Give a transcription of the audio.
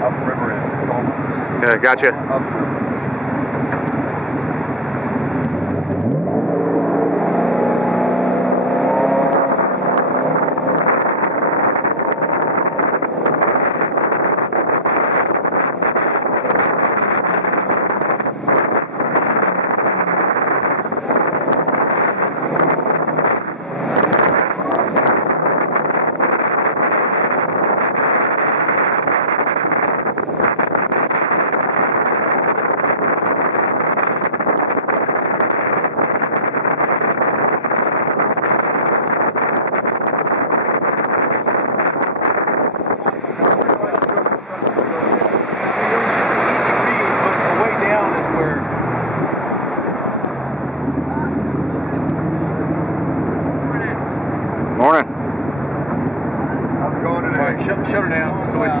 upriver in Tacoma. Yeah, gotcha. Upriver. Morning. How's it going today? All right, shut her down so we